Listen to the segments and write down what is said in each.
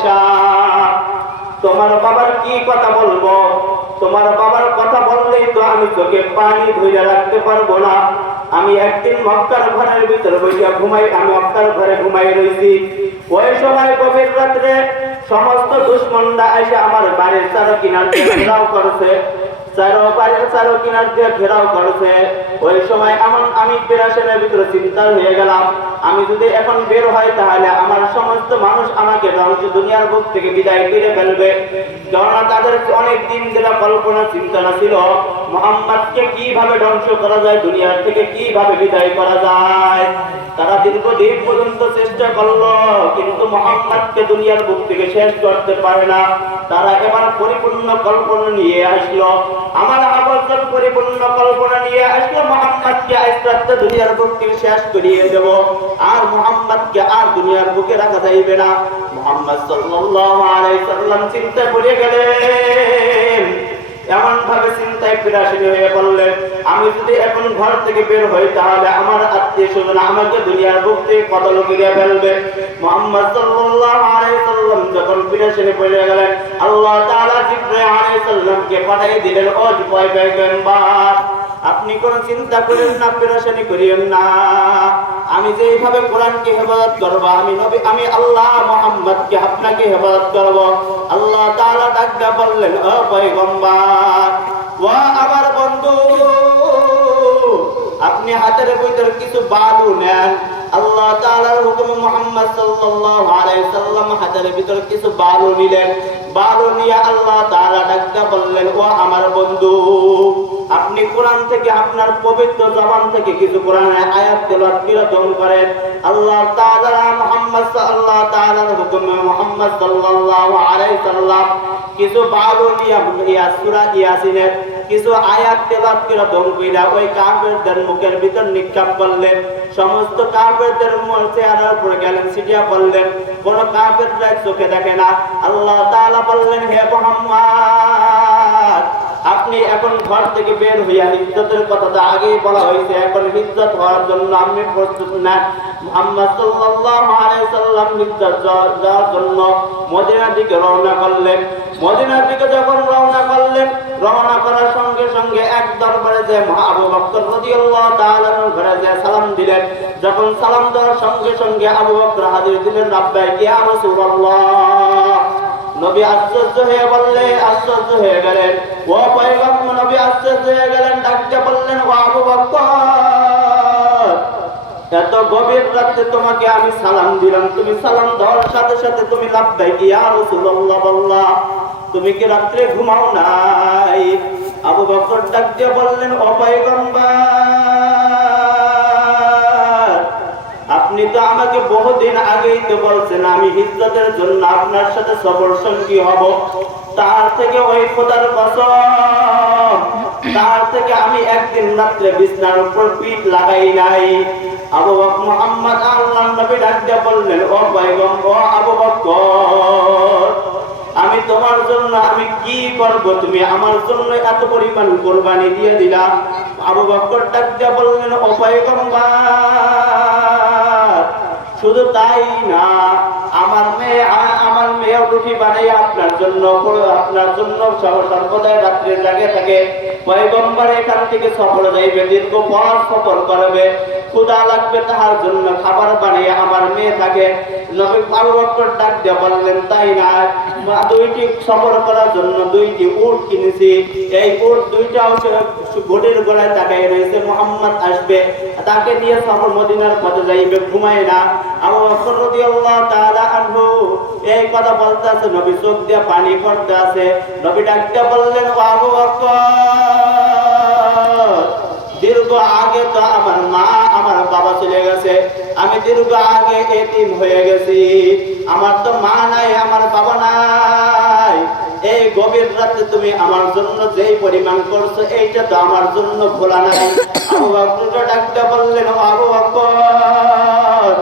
আয়েশা, তোমার বাবার কি কথা বলবো? তোমার বাবার কথা বললেই তো আমি চোখে পানি ধরে রাখতে পারবো না। আমি একদিন মক্কার ঘরের ভিতরে বসে ঘুমাই, আমি মক্কার ঘরে ঘুমাই রয়েছি। ওই সময় গভীর রাত্রে সমস্ত দুশ্মনরা এসে আমার বাড়ির চারো কিনার দিয়ে ঘেরাও করেছে, চারো কিনার দিয়ে ঘেরাও করেছে। ওই সময় আমি পেরেশানির ভিতরে চিন্তা হয়ে গেলাম, আমি যদি এখন বের হয় তাহলে আমার সমস্ত মানুষ আমাকে ধ্বংস দুনিয়ার বুক থেকে বিদায় করে ফেলবে। কেননা তাদের অনেক দিন যেটা কল্পনা চিন্তা ছিল, মুহাম্মদকে কিভাবে ধ্বংস করা যায়, দুনিয়ার থেকে কিভাবে বিদায় করা যায়। তারা দীর্ঘদিন পর্যন্ত চেষ্টা করলো, কিন্তু মুহাম্মদকে দুনিয়ার বুক থেকে শেষ করতে পারে না। তারা এবার পরিপূর্ণ কল্পনা নিয়ে আসলো, আমার আবর্তন পরিপূর্ণ কল্পনা নিয়ে আসলো, মুহাম্মদকে আজকে দুনিয়ার বুক থেকে শেষ করিয়ে দেব, আর মুহাম্মদকে আর দুনিয়ার বুকে রাখা যাইবে না। মুহাম্মদ সাল্লাল্লাহু আলাইহি সাল্লাম চিন্তা করে গেলেন, এমন ভাবে চিন্তায় পেরেশানি হয়ে পড়লেন, আমি যদি এখন ঘর থেকে বের হই তাহলে আমার আত্মীয় স্বজন আমাকে দুনিয়ার বুক থেকে কতল করে ফেলবে। মুহাম্মদ সাল্লাল্লাহু আলাইহি সাল্লাম যখন পেরেশানি পড়ে গেলেন, আল্লাহ তাআলা জিবরাইল আলাইহিস সালামকে পাঠিয়ে দিলেন, ও জিবরাইল পয়গম্বর, আপনি কোন চিন্তা করেন না, পেরেশানি করিয়েন না। আমি যেইভাবে কোরআনকে হেফাজত করব, আমি আল্লাহ মুহাম্মদকে আপনাকে হেফাজত করব। আল্লাহ তাআলা ডাকতে বললেন, ও পয়গম্বর, ও আমার বন্ধু, আপনি হাতের ভিতরে কিছু বালু নেন। আল্লাহ তাআলার হুকুমে মুহাম্মদ সাল্লাল্লাহু আলাইহি সাল্লাম হাতের ভিতরে কিছু বালু নিলেন। বালু নিয়ে আল্লাহ তাআলা ডাকতে বললেন, ও আমার বন্ধু, আপনি কোরআন থেকে, আপনার পবিত্র জবান থেকে কিছু কোরআনের আয়াত তেলাওয়াত করেন। আল্লাহ তাআলা আল্লাহ তাআলার হুকুমে মুহাম্মদ সাল্লাল্লাহু আলাইহি সাল্লাম কিছু বালু নিয়ে সূরা ইয়াসিনের কিছু আয়াত তেলাওয়াত কইরা ওই কাফেরদের মুখের ভিতর নিক্ষেপ করলেন। সমস্ত কাফেরদের চেহারার উপরে গেলেন, ছিটিয়ে পড়লেন, কোন কাফেররা চোখে দেখে না। আল্লাহ তাআলা বললেন, হে মুহাম্মদ, আপনি এখন ঘর থেকে বের হইয়া, হিজ্জতের কথা তো আগেই বলা হয়েছে, এখন হিজ্জত হওয়ার জন্য আপনি প্রস্তুত না। মুহাম্মদ সাল্লাল্লাহু আলাইহি সাল্লাম হিজ্জত যাওয়ার জন্য মদিনার দিকে রওনা করলেন। মদিনার দিকে যখন রওনা করলেন, রওনা করার সঙ্গে সঙ্গে এক দরবারে যে আবু বকর রাদিয়াল্লাহু তাআলা ঘরে যে সালাম দিলেন। যখন সালাম দেওয়ার সঙ্গে সঙ্গে আবু বকর হাজির দিলেন, লাব্বাইক ইয়া রাসূলুল্লাহ। নবী আশ্চর্য হয়ে গেলেন, ও পয়গম্বর, নবী আশ্চর্য হয়ে গেলেন, ডাকতে বললেন, ও আবু বকর, এত গভীর রাতে তোমাকে আমি সালাম দিলাম, তুমি সালাম দেওয়ার সাথে সাথে তুমি লাব্বাইক ইয়া রাসূলুল্লাহ বললা, তুমি কি রাত্রে ঘুমাও নাই? আবু বকর ডাকতে বললেন, ও পয়গম্বর, আপনি তো আমাকে বহুদিন আগেই তো বলছেন আমি হিজ্জতের জন্য আপনার সাথে সফর সঙ্গী হব, তার থেকে ওই খোদার কসম, তার থেকে আমি একদিন রাত্রে বিছানার উপর পিঠ লাগাই নাই। আবু বকর মুহাম্মদ আল্লাহর নবী ডাকতে বললেন, ও পয়গম্বর, ও আবু বকর, আমি তোমার জন্য আমি কি করব, তুমি আমার জন্য এত পরিমাণ কুরবানি দিয়ে দিলা। আবু বকর ডাকতে বললেন, ও পয়গম্বর, শুধু তাই না, আমার মেয়ে রুটি বানাইয়া আপনার জন্য সর্বদাই রাত্রে জাগে থাকে। পয়গম্বর এখান থেকে সফর যাইবে, দীর্ঘ পথ সফর করবে, ক্ষুধা লাগবে, তাহার জন্য খাবার বানিয়ে আমার মেয়ে থাকে। নবী আবু বকর ডাক দিয়ে বললেন, তাই না, দুইটি সফর করার জন্য দুইটি উট কিনেছি, এই উট দুইটাও ঘোড়ের গোড়ায় তাকাই রয়েছে, মুহাম্মদ আসবে, তাকে নিয়ে সফর মদিনার পথে যাইবে, ঘুমায় না। আবু বকর রাদিয়াল্লাহু তাআলা আনহু এই কথা বলতে আছে, নবী চোখ দিয়ে পানি পড়তে আছে। নবী ডাকতে বললেন, ও আবু বকর, দীর্ঘ আগে তো আমার মা আমার বাবা চলে গেছে, আমি দীর্ঘ আগে এতিম হয়ে গেছি, আমার তো মা নাই, আমার বাবা নাই, এই গভীর রাতে তুমি আমার জন্য যেই পরিমাণ করছো এইটা তো আমার জন্য ভোলা নাই। আবু বকর ডাকতে বললেন, ও আবু বকর,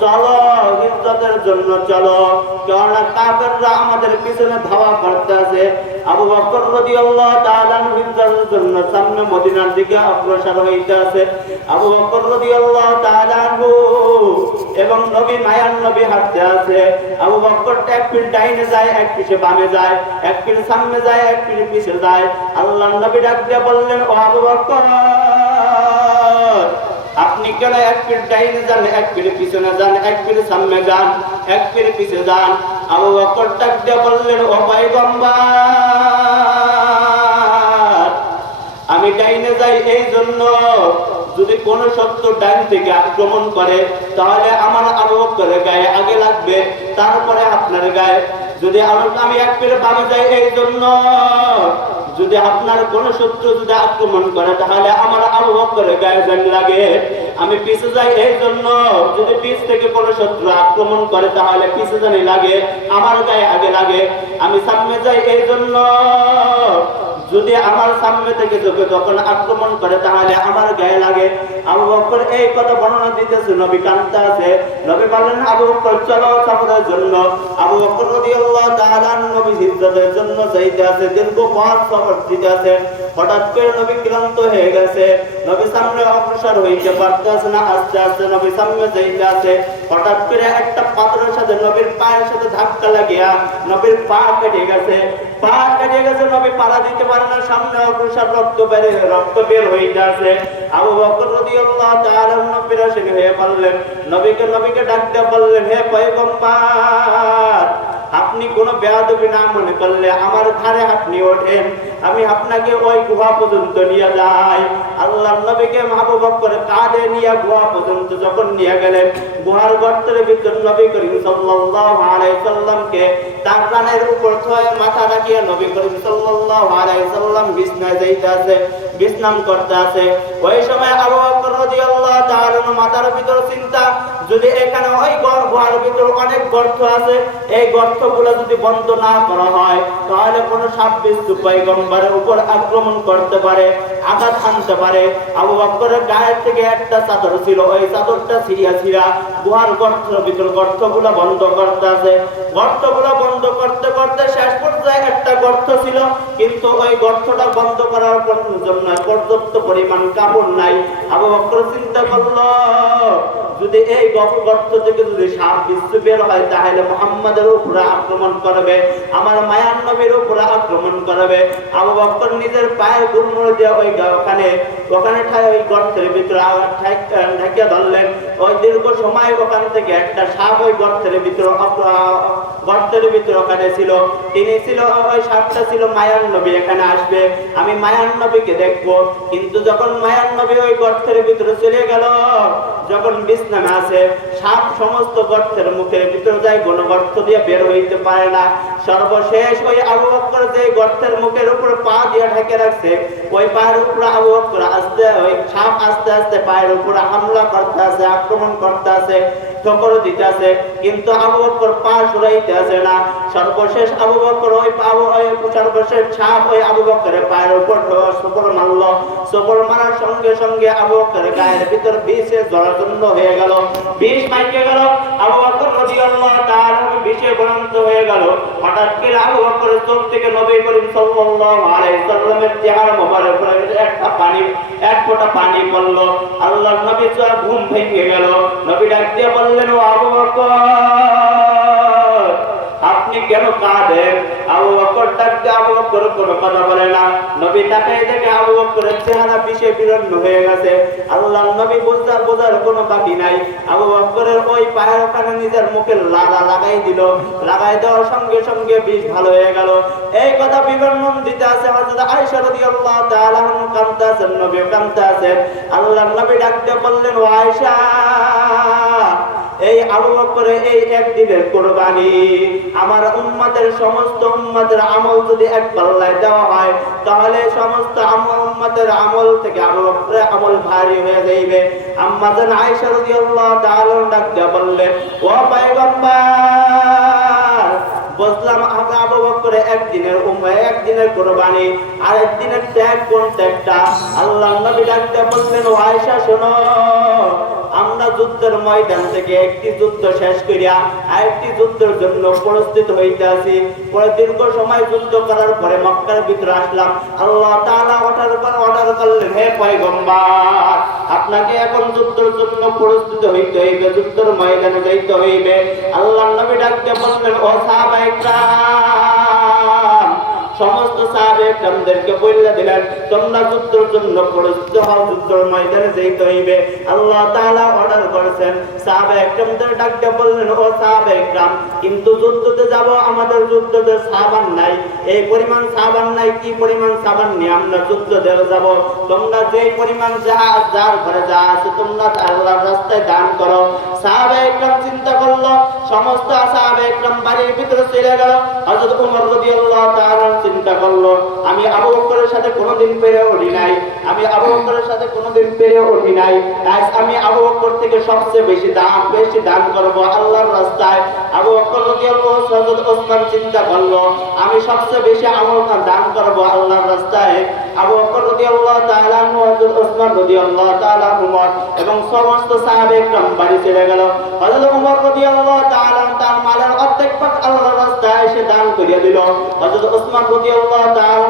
চলো ইজ্জতের জন্য চলো, কেননা কাফেররা আমাদের পিছনে ধাওয়া করতে আছে। আবু বকর রাদিয়াল্লাহু তাআলা আনহু ইজ্জতের জন্য সামনে মদিনার দিকে অগ্রসর হইতে আছে। আবু বকর রাদিয়াল্লাহু তাআলা আনহু এবং নবী মায়ান নবী হাঁটতে আছে। আবু বকর এক পিঠ ডাইনে যায়, এক পিঠে বামে যায়, এক পিঠ সামনে যায়, এক পিঠ পিছে যায়। আল্লাহর নবী ডাক দিয়ে বললেন, ও আবু বকর, আপনি কেন এক পিঠ ডাইনে যান, এক পিঠ পিছনে যান, এক পিঠ সামনে যান, এক পিঠ পিছে যান? আবু বকর ডাক দিয়ে বললেন, ও পয়গম্বর, আমি ডাইনে যাই এই জন্য, যদি কোন শত্রু ডাইন থেকে আক্রমণ করে তাহলে আমার আবু বকরের গায়ে আগে লাগবে, তারপরে আপনার গায়ে। যদি আমি এক পিঠ বামে যাই এই জন্য, যদি আপনার কোন শত্রু যদি আক্রমণ করে তাহলে আমার আবু বকরের গায়ে জানি লাগে। আমি পিছে যাই এই জন্য, যদি পিছ থেকে কোন শত্রু আক্রমণ করে তাহলে পিছে জানি লাগে, আমার গায়ে আগে লাগে। আমি সামনে যাই এই জন্য, যদি আমার সামনে থেকে যখন আক্রমণ করে তাহলে আমার গায়ে লাগে। আবু বকর এই কথা বর্ণনা দিতেছে, নবী কাঁদতে আছে। নবী বললেন, আবু বকর চলো সামনের জন্য। আবু বকর রাদিয়াল্লাহু তাআলা নবী হিজরতের জন্য যাইতে আছে, দীর্ঘ পথ সফর দিতে আছে। হঠাৎ করে নবী ক্লান্ত হয়ে গেছে, নবী সামনে অগ্রসর হইতে পারতেছে না, আস্তে আস্তে নবী সামনে যাইতে আছে। হঠাৎ করে একটা পাথরের সাথে নবীর পায়ের সাথে ধাক্কা লাগিয়া নবীর পা কেটে গেছে। পা কেটে গেছে, নবী পাড়া দিতে পারে না, সামনে অগ্রসর রক্ত বের হইতে আছে। আবু বকর রাদিয়াল্লাহু তাআলা নবীর হয়ে বললেন, নবীকে ডাক দিয়ে বললেন, হে পয়গম্বর, আপনি কোন বেয়াদবি না মনে করলে আমার ঘাড়ে আপনি ওঠেন, আমি আপনাকে ওই গুহা পর্যন্ত নিয়ে যাই। আল্লাহর নবীকে আবু বকর কাঁধে নিয়ে গুহা পর্যন্ত যখন নিয়ে গেলেন, গুহার গর্তের ভিতর নবী করিম সাল্লাল্লাহু আলাইহি সাল্লামকে তার কানের উপর থয়ে মাথা রাখিয়ে নবী করিম সাল্লাল্লাহু আলাইহি সাল্লাম বিছনায় যাইতে আছে, বিশ্রাম করতে আছে। ওই সময় আবু বকর রাদিয়াল্লাহু তাআলা মাথার ভিতর চিন্তা, যদি এখানে ওই গুহার ভিতর অনেক গর্ত আছে, এই গর্তগুলো যদি বন্ধ না করা হয় তাহলে কোন সাপ বিচ্ছু পয়গম্বরের উপর আক্রমণ করতে পারে, আঘাত হানতে পারে। আবু বকরের গায়ের থেকে একটা চাদর ছিল, ওই চাদরটা ছিঁড়া গুহার গর্তের ভিতর গর্তগুলো বন্ধ করতে আছে। গর্তগুলো বন্ধ করতে করতে শেষ পর্যায়ে একটা গর্ত ছিল, কিন্তু ওই গর্তটা বন্ধ করার জন্য পর্যাপ্ত পরিমাণ কাপড় নাই। আবু বকর চিন্তা করলো, যদি এই গর্ত থেকে যদি সাপ বিচ্ছু বের হয় তাহলে মুহাম্মাদের উপরে আক্রমণ করবে, আমার মায়ার নবীর উপরে আক্রমণ করবে। আবু বকর নিজের পায়ের গুড়মুড় দিয়ে ওখানে ওই গর্তের ভিতরে ঢাকিয়ে ধরলেন। ওই দীর্ঘ সময় ওখান থেকে একটা সাপ ওই গর্তের ভিতরে ওখানে ছিল। তিনি ছিল, ওই সাপটা ছিল মায়ার নবী এখানে আসবে, আমি মায়ার নবীকে দেখবো। কিন্তু যখন মায়ার নবী ওই গর্তের ভিতরে চলে গেল, যখন বিছানায় আছে, সাপ সমস্ত গর্তের মুখের ভিতরে যায়, কোন গর্ত দিয়ে বের হইতে পারে না। সর্বশেষ ওই আবু বকর যে গর্তের মুখের উপর পা দিয়ে ঢেকে রাখছে, ওই পায়ের উপর আবু বকর ওই সাপ আস্তে আস্তে পায়ের উপরে হামলা করতে আছে, আক্রমণ করতে আছে, ঠোকর দিতে আছে, কিন্তু আবু বকর পা সরাইতে আছে না। সর্বশেষ আবু বকর সর্বশেষ সাপ ওই আবু বকরের পায়ের উপর সফর মারল। সফর মারার সঙ্গে সঙ্গে আবু বকরের গায়ের ভিতর বিষে জরাজন্ড হয়ে গেল, বিষ মাইকে গেল। আবু বকর রাদিয়াল্লাহু তাআলা বিষে ভ্রান্ত হয়ে গেল। হঠাৎ করে আবু বকরের চোখ থেকে নবী করিম সাল্লাল্লাহু আলাইহি সাল্লামের চেহারা মোবারকের এক ফোঁটা পানি পড়ল। আল্লাহর নবী ঘুম ভেঙে গেল। নবী ডাক দিয়ে বললেন, ও আবু বকর, আপনি কেন কাঁদেন? আবু বকর ডাকতে, আবু বকর কোনো কথা বলে না। নবী তাকায় দেখে আবু বকরের চেহারা বিষে বিরন্ন হয়ে গেছে। আল্লাহর নবী বোঝার কোনো বাকি নাই। আবু বকরের ওই পায়ের ওখানে নিজের মুখে লাগাই দিল। লাগাই দেওয়ার সঙ্গে সঙ্গে বিষ ভালো হয়ে গেল। এই কথা বিবরণ দিতে আছে হযরত আয়েশা রাদিয়াল্লাহু তাআলা আনহা কাঁদতে আছেন, নবী কাঁদতে আছেন। আল্লাহর নবী ডাকতে বললেন, ও আয়েশা, এই আবু বকরের এই একদিনের কুরবানি, আমার উম্মতের সমস্ত উম্মতের আমল যদি এক পাল্লায় দেওয়া হয় তাহলে সমস্ত উম্মতের আমল থেকে আবু বকরের আমল ভারী হয়ে যাইবে। আম্মা জান আয়েশা রাদিয়াল্লাহু তাআলা ডাকতে বললেন, ও পয়গম্বর, বুঝলাম আবু বকরের একদিনের কুরবানি আর একদিনের ত্যাগ কোন ত্যাগটা? আল্লাহর নবী ডাকতে বললেন, ও আয়েশা শোনো, আমরা আমরা যুদ্ধের ময়দান থেকে একটি যুদ্ধ শেষ করিয়া আরেকটি যুদ্ধের জন্য প্রস্তুত হইতে আছি। পরে দীর্ঘ সময় যুদ্ধ করার পরে মক্কার ভিতরে আসলাম। আল্লাহ তাআলা অর্ডার করলেন, হে পয়গম্বর, আপনাকে এখন যুদ্ধের জন্য প্রস্তুত হইতে হইবে, যুদ্ধের ময়দানে যাইতে হইবে। আল্লাহর নবী ডাকতে বললেন, ও সাহাবায়ে কেরাম, সমস্ত সাহাবায়ে কেরামদেরকে বলে দিলেন, তোমরা যুদ্ধের জন্য প্রস্তুত হও, যুদ্ধের ময়দানে যাইতে হইবে। আল্লাহ তাআলা অর্ডার করেছেন। সাহাবায়ে কেরামদের ডাকতে বললেন, ও সাহাবায়ে কেরাম, কিন্তু যুদ্ধতে যাব, আমাদের যুদ্ধতে সাবান নাই, এই পরিমাণ সাবান নাই, কি পরিমাণ সাবান নিয়ে আমরা যুদ্ধতে যাব? তোমরা যে পরিমাণ যার ঘরে যা আছে তোমরা আল্লাহর রাস্তায় দান করো। সাহাবায়ে কেরাম চিন্তা করলো, সমস্ত সাহাবায়ে কেরাম বাড়ির ভিতরে চলে গেল। হযরত ওমর রাদিয়াল্লাহু তাআলা চিন্তা করলো, আমি আবু বকরের সাথে কোনোদিন পেরে উঠি নাই, আমি আবু বকরের সাথে কোনোদিন পেরে উঠি নাই, আজ আমি আবু বকর থেকে সবচেয়ে বেশি দান করব আল্লাহর রাস্তায়। আবু বকর রাদিয়াল্লাহু আনহু, হযরত ওসমান চিন্তা করলো, আমি সবচেয়ে বেশি আমল দান করব আল্লাহর রাস্তায়। আবু বকর রাদিয়াল্লাহু তাআলা আনহু, হযরত ওসমান রাদিয়াল্লাহু তাআলা আনহু এবং সমস্ত সাহাবায়ে কেরাম বাড়ি চলে গেল। হযরত ওমর রাদিয়াল্লাহু তাআলা তার মালের অর্ধেক ভাগ আল্লাহর রাস্তায় এসে দান করিয়ে দিল। হযরত ওসমান রাদিয়াল্লাহু তাআলা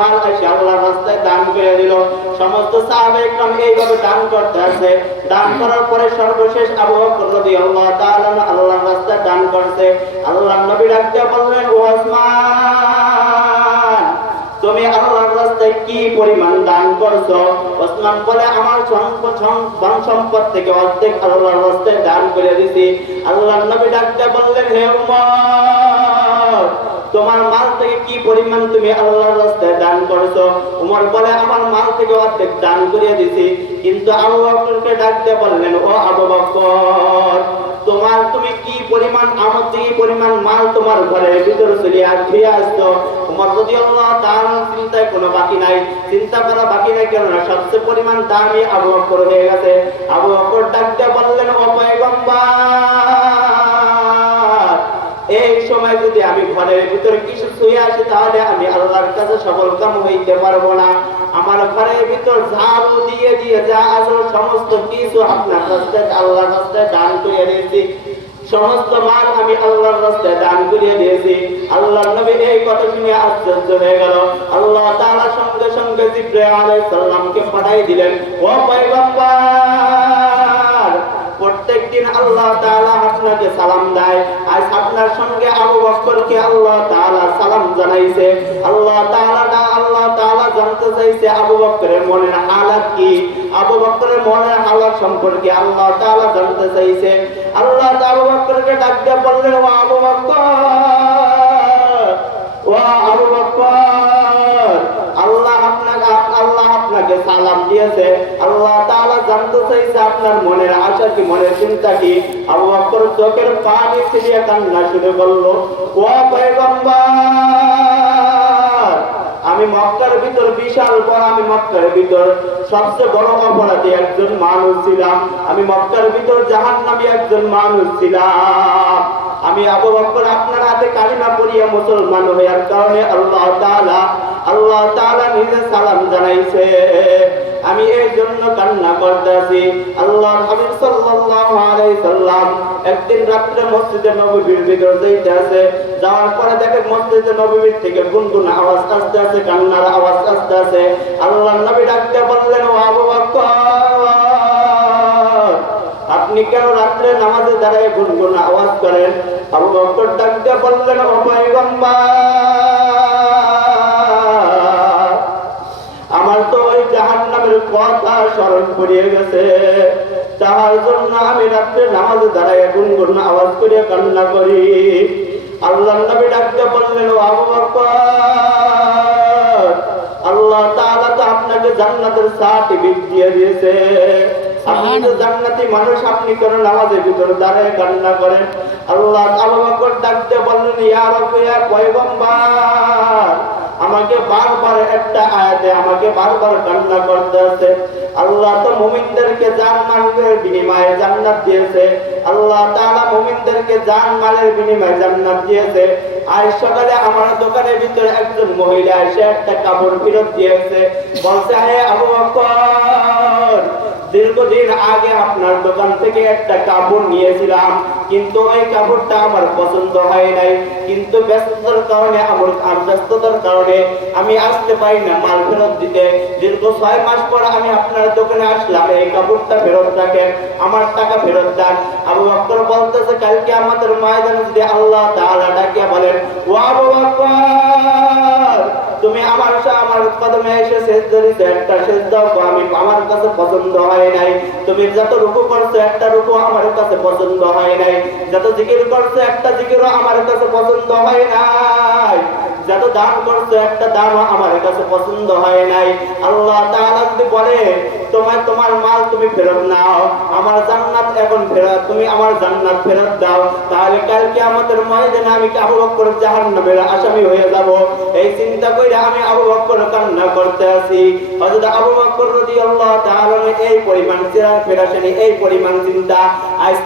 মাল এসে আল্লাহর রাস্তায় দান করিয়ে দিল। সমস্ত সাহাবায়ে কেরাম এইভাবে দান করতে আছে। দান করার পরে সর্বশেষ আবু বকর রাদিয়াল্লাহু তাআলা আল্লাহর রাস্তায় দান করছে। আল্লাহর নবী ডাকতে বললেন, ও ওসমান, তুমি আল্লাহর রাস্তায় কি পরিমাণ দান করছো? ওসমান বলে, আমার সম্পদ থেকে অর্ধেক আল্লাহর রাস্তায় দান করে দিছি। আল্লাহর নবী ডাকতে বললেন, হে উমর, তোমার মাল থেকে কি পরিমাণ তুমি আল্লাহর রাস্তায় দান করছো? উমর বলে, আমার মাল থেকে অর্ধেক দান করে দিছি। কিন্তু আবু বকরকে ডাকতে বললেন, ও আবু বকর, তুমি কি পরিমাণ আমল থেকে পরিমাণ মাল তোমার ঘরের ভিতরে ফিরে আসতো? উমর রাদিয়াল্লাহু তাআলা চিন্তায় কোনো বাকি নাই, চিন্তা করা বাকি নাই, কেননা সবচেয়ে পরিমাণ দামি আবু বকর হয়ে গেছে। আবু বকর ডাকতে বললেন, ও পয়গম্বর, এই সময় যদি আমি ঘরের ভিতরে কিছু শুয়ে আসি তাহলে আমি আল্লাহর কাছে সফল কাম হইতে পারবো না। আমার ঘরের ভিতর ঝাড়ু দিয়ে দিয়ে যা আছে সমস্ত কিছু আপনার রাস্তায় আল্লাহর রাস্তায় দান করে দিয়েছি, সমস্ত মাল আমি আল্লাহর রাস্তায় দান করিয়ে দিয়েছি। আল্লাহর নবী এই কথা শুনে আশ্চর্য হয়ে গেল। আল্লাহ তাআলা সঙ্গে সঙ্গে জিবরাইল আলাইহিস সালামকে পাঠিয়ে দিলেন, ও পয়গম্বর, প্রত্যেকদিন আল্লাহ তাআলা আপনাকে সালাম দেয়, আজ আপনার সঙ্গে আবু বকরকে আল্লাহ তাআলা সালাম জানাইছে। আল্লাহ তাআলা জানতে চাইছে আবু বকরের মনের হালাত কি, আবু বকরের মনের হালাত সম্পর্কে আল্লাহ তাআলা জানতে চাইছে। আল্লাহ আবু বকরকে ডাক দিয়ে বললেন, ও আবু বকর, ও আবু বকর, আল্লাহ আপনাকে সালাম দিয়েছে। আল্লাহ তাআলা জানতে চাইছে আপনার মনের আশা কি, মনের চিন্তা কি। আবু বকর চোখের পানি ছিলিয়ে কান্না শুরু করলো, ও পয়গম্বর, আমি মক্কার ভিতর বিশাল বড়, আমি মক্কার ভিতর সবচেয়ে বড় অপরাধী একজন মানুষ ছিলাম, আমি মক্কার ভিতর জাহান্নামী একজন মানুষ ছিলাম। আমি আবু বকর আপনার হাতে কালিমা পড়িয়া মুসলমান হওয়ার কারণে আল্লাহ তাআলা নিজে সালাম জানাইছে, আমি এই জন্য কান্না করতেছি। আল্লাহর হাবিব সাল্লাল্লাহু আলাইহি সাল্লাম একদিন রাত্রে মসজিদে নববীর ভিতর যাইতে আছে, যাওয়ার পরে দেখে মসজিদে নববীর থেকে গুনগুন আওয়াজ আসতে আছে, কান্নার আওয়াজ আসতে আছে। আল্লাহর নবী ডাকতে বললেন, ও আবু বকর, আপনি কেন রাত্রে নামাজে দাঁড়িয়ে গুনগুন আওয়াজ করেন? আবু বকর ডাকতে বললেন, ও পয়গম্বর, আমার তো ওই জাহান্নামের কথা স্মরণ করিয়ে গেছে, তার জন্য আমি রাত্রে নামাজে দাঁড়াইয়া গুনগুন আওয়াজ করে কান্না করি। আল্লাহর নবী ডাকতে বললেন, ও আবু বকর, আল্লাহ তাআলা তো আপনাকে জান্নাতের সার্টিফিকেট দিয়ে দিয়েছে, আপনি তো জান্নাতি মানুষ, আপনি কেন নামাজের ভিতর দাঁড়িয়ে কান্না করেন? আল্লাহ আবু বকর ডাকতে বললেন, ইয়া রাব্বি, ইয়া পয়গম্বর, আমাকে বারবার একটা আয়াতে আমাকে বারবার কান্না করতে আছে। আল্লাহ তো মুমিনদেরকে জান্নাতের বিনিময়ে জান্নাত দিয়েছে, আল্লাহ তাআলা মুমিনদেরকে জান্নাতের বিনিময়ে জান্নাত দিয়েছে। আজ সকালে আমার দোকানের ভিতরে একজন মহিলা এসে একটা কাপড় ফেরত দিয়েছে, বলছে, হে আবু বকর, দীর্ঘদিন আগে আপনার দোকান থেকে একটা কাপড় নিয়েছিলাম, কিন্তু ওই কাপড়টা আমার পছন্দ হয় নাই, কিন্তু ব্যস্ততার কারণে ব্যস্ততার কারণে আমি আসতে পারি না মাল ফেরত দিতে। দীর্ঘ 6 মাস পর আমি আপনার দোকানে আসলাম, এই কাপড়টা ফেরত রাখেন, আমার টাকা ফেরত দেন। আবু বকর বলতেছে, কালকে আমাদের ময়দানে যদি আল্লাহ তাআলা ডাকিয়া বলেন, ও আবু বকর, তুমি আমার কদমে এসে সেজদা দিতে, একটা সেজদাও আমি আমার কাছে পছন্দ হয় নাই। তুমি যত রুকু করছো, একটা রুকু আমার কাছে পছন্দ হয় নাই। যত জিকির করছো, একটা জিকিরও আমার কাছে পছন্দ হয় নাই। যত দান করছো, একটা দানও আমার কাছে পছন্দ হয় নাই। আল্লাহ তাআলা যদি বলে, তোমার মাল তুমি ফেরত নাও, আমার জান্নাত এখন ফেরত, তুমি আমার জান্নাত ফেরত দাও, তাহলে কালকে আমাদের ময়দানে আমি কি আবু বকর জাহান্নামের আসামি হয়ে যাব? এই চিন্তা করে আমি আবু বকর কান্না করতে আছি। হযরত আবু বকর রাদিয়াল্লাহু তাআলা এই পরিমাণ পেরেশানি, এই পরিমাণ চিন্তা। আজ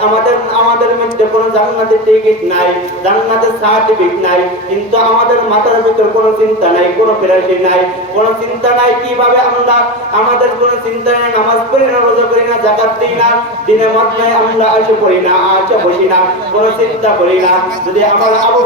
আমাদের মধ্যে কোনো জান্নাতের টিকিট নাই, জান্নাতের সার্টিফিকেট নাই, কিন্তু আমাদের মাথার ভিতর কোনো চিন্তা নাই, কোনো পেরেশানি নাই, কোনো চিন্তা নাই কিভাবে আমাদের কোনো চিন্তা নাই, নামাজ পড়ি না, রোজা করি না, যাকাত দিই না, দিনে মধ্যে আমরা আসে পড়ি না, আসে বসি না, কোনো চিন্তা করি না। যদি আমার আবু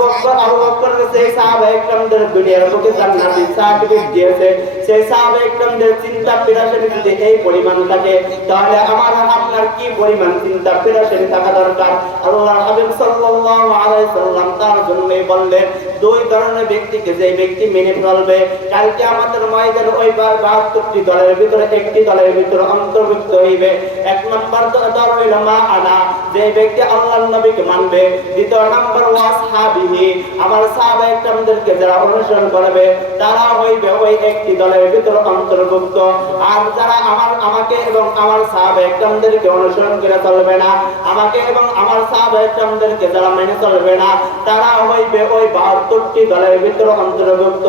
বকর সেই সাহাবায়ে কেরামদের দুনিয়ার বুকে জান্নাতের সার্টিফিকেট দিয়েছে, সেই সাহাবায়ে কেরামদের চিন্তা পেরেশানি যদি এই পরিমাণ থাকে, তাহলে আমার আপনার কি পরিমাণ চিন্তা পেরেশানি থাকা দরকার? আল্লাহর হাবিব সাল্লাল্লাহু আলাইহি সাল্লাম তার জন্যই বললেন, 2 ধরনের ব্যক্তিকে যে ব্যক্তি মেনে চলবে, কালকে আমাদের ময়দানে ওই 72টি দলের ভিতরে একটি দলের ভিতরে অন্তর্ভুক্ত হইবে। 1 নম্বর দল হইল মা আনা, যে ব্যক্তি আল্লাহর নবীকে মানবে। 2 নম্বর ওয়াসহাবিহি, আমার সাহাবায়ে কেরামদেরকে যারা অনুসরণ করবে, তারা হইবে ওই একটি দলের ভিতরে অন্তর্ভুক্ত। আর যারা আমাকে এবং আমার সাহাবায়ে কেরামদেরকে অনুসরণ করে চলবে না, আমাকে এবং আমার সাহাবায়ে কেরামদেরকে যারা মেনে চলবে না, তারা হইবে ওই 72টি দলের ভিতরে অন্তর্ভুক্ত।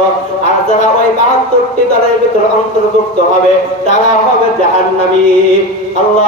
আর যারা ওই 72টি দলের ভিতরে অন্তর্ভুক্ত হবে, তারা হবে জাহান্নামী। আল্লাহ